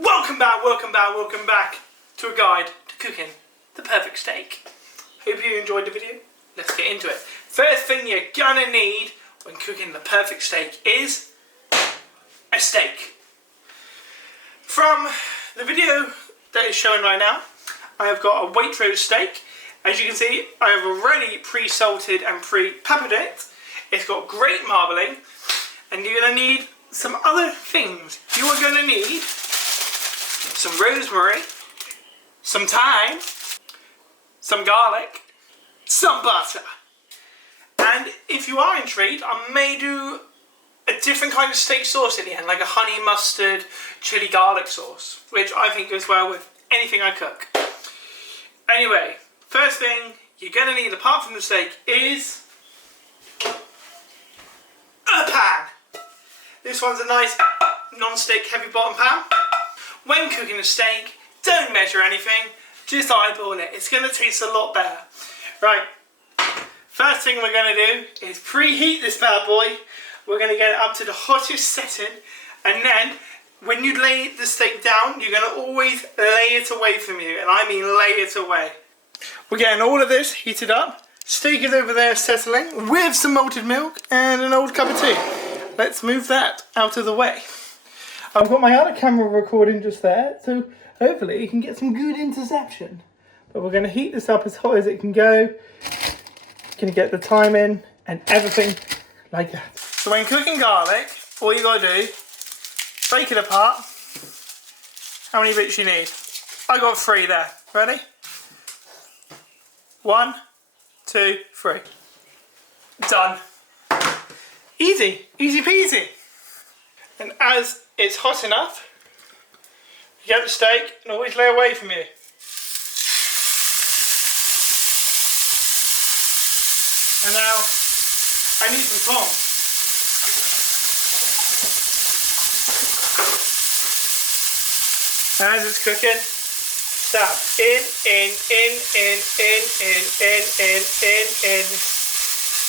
Welcome back to a guide to cooking the perfect steak. Hope you enjoyed the video. Let's get into it. First thing you're gonna need when cooking the perfect steak is a steak. From the video that is showing right now, I have got a Waitrose steak. As you can see, I have already pre-salted and pre-peppered it. It's got great marbling, and you're gonna need some other things. You are gonna need some rosemary, some thyme, some garlic, some butter. And if you are intrigued, I may do a different kind of steak sauce in the end, like a honey mustard chili garlic sauce, which I think goes well with anything I cook. Anyway, first thing you're going to need apart from the steak is a pan. This one's a nice non-stick heavy bottom pan. When cooking a steak, don't measure anything, just eyeball it. It's going to taste a lot better. Right, first thing we're going to do is preheat this bad boy. We're going to get it up to the hottest setting, and then when you lay the steak down, you're going to always lay it away from you, and I mean lay it away. We're getting all of this heated up. Steak is over there settling with some malted milk and an old cup of tea. Let's move that out of the way. I've got my other camera recording just there, so hopefully you can get some good interception. But we're going to heat this up as hot as it can go. Going to get the thyme in and everything like that. So when cooking garlic, all you got to do, break it apart. How many bits you need? I got 3 there. Ready? 1, 2, 3. Done. Easy. Easy peasy. And as it's hot enough, you get the steak and always lay away from you. And now, I need some tongs. And as it's cooking, stab in.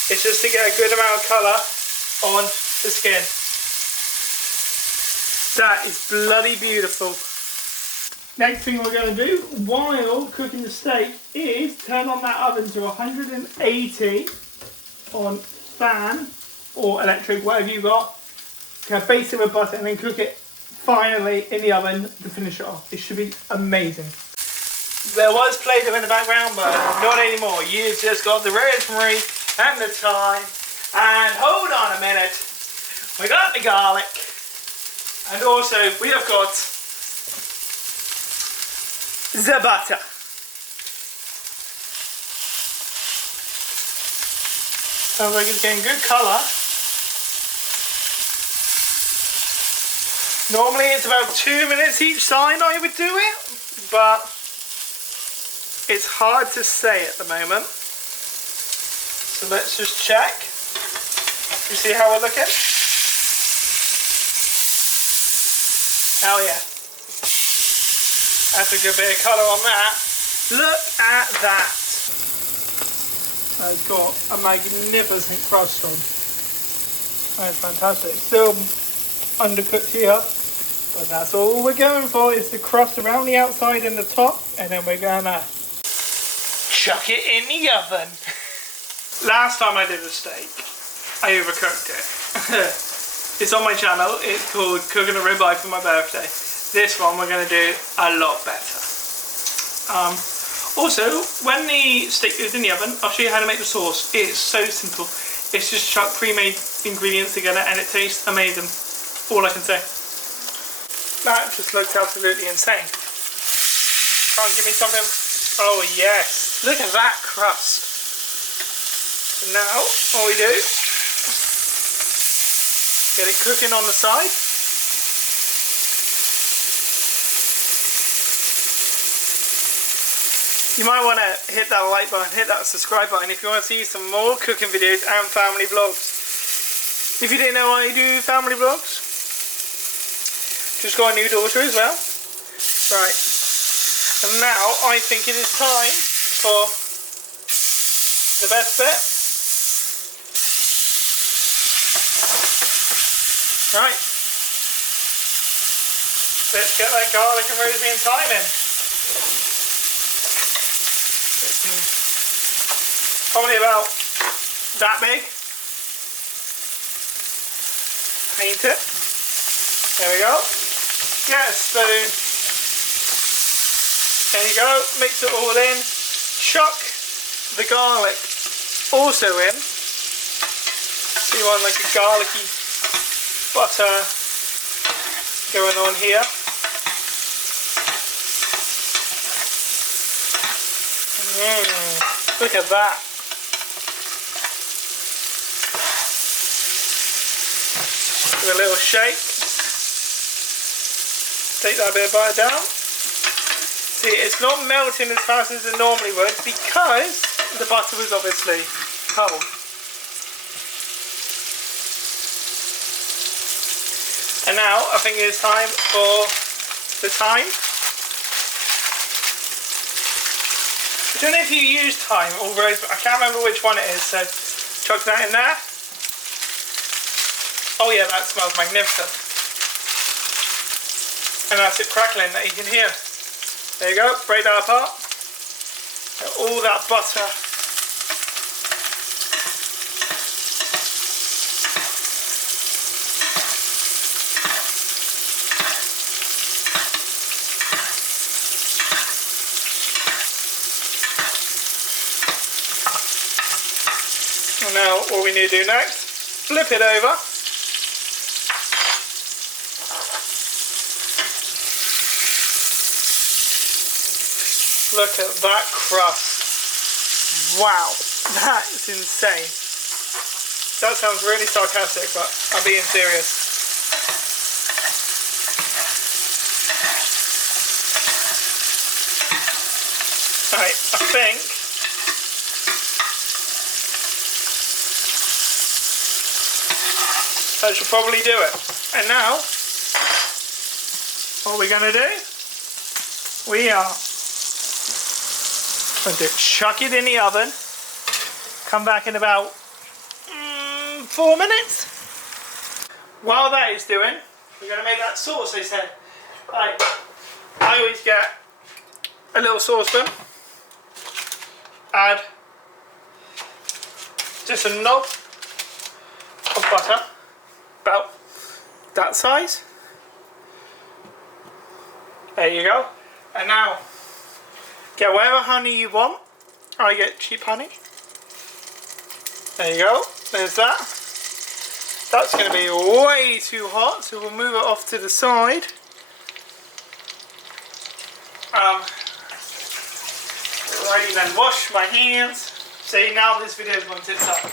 It's just to get a good amount of colour on the skin. That is bloody beautiful. Next thing we're going to do while cooking the steak is turn on that oven to 180 on fan or electric, whatever you got. Kind of baste it with butter and then cook it finally in the oven to finish it off. It should be amazing. There was Play-Doh in the background, but not anymore. You've just got the rosemary and the thyme. And hold on a minute. We got the garlic. And also we have got the butter. So we're getting good colour. Normally it's about 2 minutes each side I would do it, but it's hard to say at the moment. So let's just check. You see how we're looking? Hell yeah. That's a good bit of colour on that. Look at that. I've got a magnificent crust on. That's fantastic. Still undercooked here, but that's all we're going for is the crust around the outside and the top, and then we're gonna chuck it in the oven. Last time I did a steak, I overcooked it. It's on my channel. It's called Cooking a Ribeye for my birthday. This one we're going to do a lot better. Also, when the steak goes in the oven, I'll show you how to make the sauce. It's so simple. It's just chuck pre-made ingredients together and it tastes amazing. All I can say. That just looks absolutely insane. Can't give me something. Oh yes. Look at that crust. So now, all we do, get it cooking on the side. You might want to hit that like button, hit that subscribe button if you want to see some more cooking videos and family vlogs. If you didn't know I do family vlogs, just got a new daughter as well. Right. And now I think it is time for the best bit. Right. let's get that garlic and rosemary and thyme in. Probably about that big. Paint it. There we go. Get a spoon. There you go. Mix it all in. Chuck the garlic also in. So you want like a garlicky butter going on here. Look at that. Give it a little shake. Take that bit of butter down. See, it's not melting as fast as it normally would because the butter was obviously cold. And now I think it's time for the thyme. I don't know if you use thyme or rosemary. I can't remember which one it is, so chuck that in there. Oh yeah, that smells magnificent. And that's it crackling that you can hear. There you go, break that apart. All that butter. And now what we need to do next, flip it over. Look at that crust. Wow, that's insane. That sounds really sarcastic, but I'm being serious. Right, I think that should probably do it. And now, what we're going to do, we are going to chuck it in the oven. Come back in about 4 minutes. While that is doing, we're going to make that sauce, they said. Right, I always get a little saucepan, add just a knob of butter, about that size. There you go. And now, get whatever honey you want. I get cheap honey. There you go. There's that. That's going to be way too hot, so we'll move it off to the side. Alrighty then, wash my hands. See, now this video is on its up.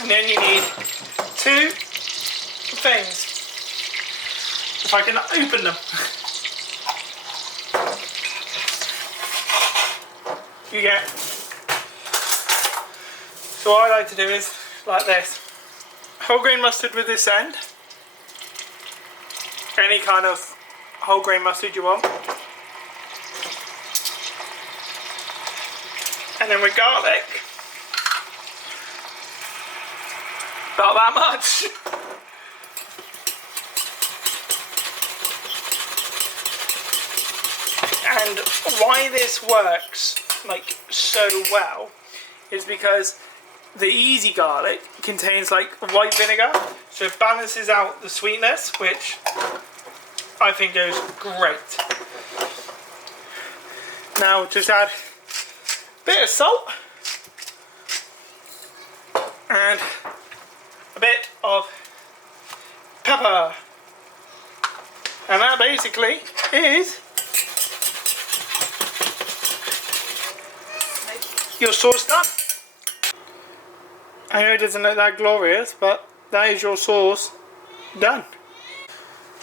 And then you need 2 things. If I can open them. You get. So what I like to do is like this. Whole grain mustard with this end. Any kind of whole grain mustard you want. And then with garlic. About that much. And why this works like so well is because the easy garlic contains like white vinegar, so it balances out the sweetness, which I think goes great. Now just add a bit of salt and a bit of pepper, and that basically is your sauce done. I know it doesn't look that glorious, but that is your sauce done.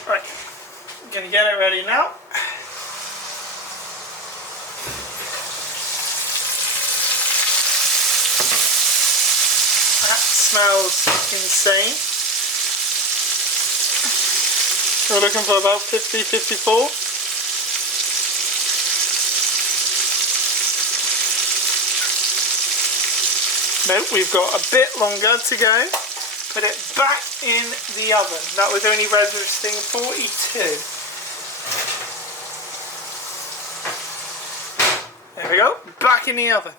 Right, I'm going to get it ready now. That smells insane. We're looking for about 50, 54. No, we've got a bit longer to go. Put it back in the oven. That was only resisting 42. There we go. Back in the oven.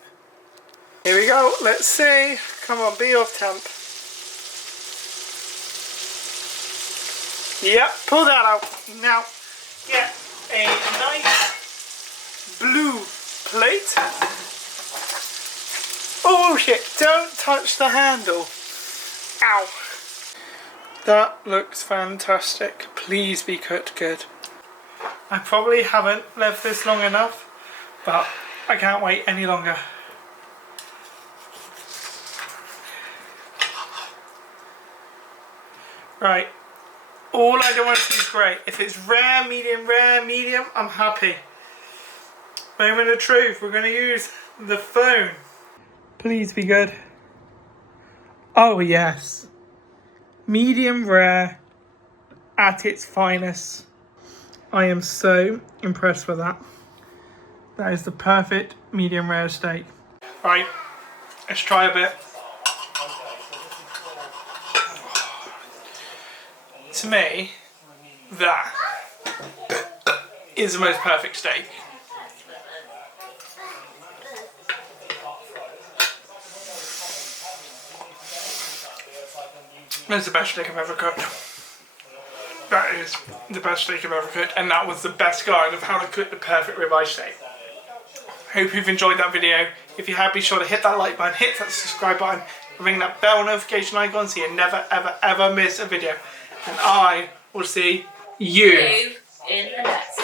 Here we go. Let's see. Come on, be off temp. Yep, pull that out. Now, get a nice blue plate. Oh shit, don't touch the handle. Ow. That looks fantastic. Please be cooked good. I probably haven't left this long enough, but I can't wait any longer. Right. All I don't want to see is great. If it's rare, medium, I'm happy. Moment of truth, we're going to use the phone. Please be good. Oh yes. Medium rare at its finest. I am so impressed with that. That is the perfect medium rare steak. Right, let's try a bit. To me, that is the most perfect steak. That's the best steak I've ever cooked. That is the best steak I've ever cooked, and that was the best guide of how to cook the perfect ribeye steak. Hope you've enjoyed that video. If you have, be sure to hit that like button, hit that subscribe button, and ring that bell notification icon so you never ever miss a video. And I will see you in the next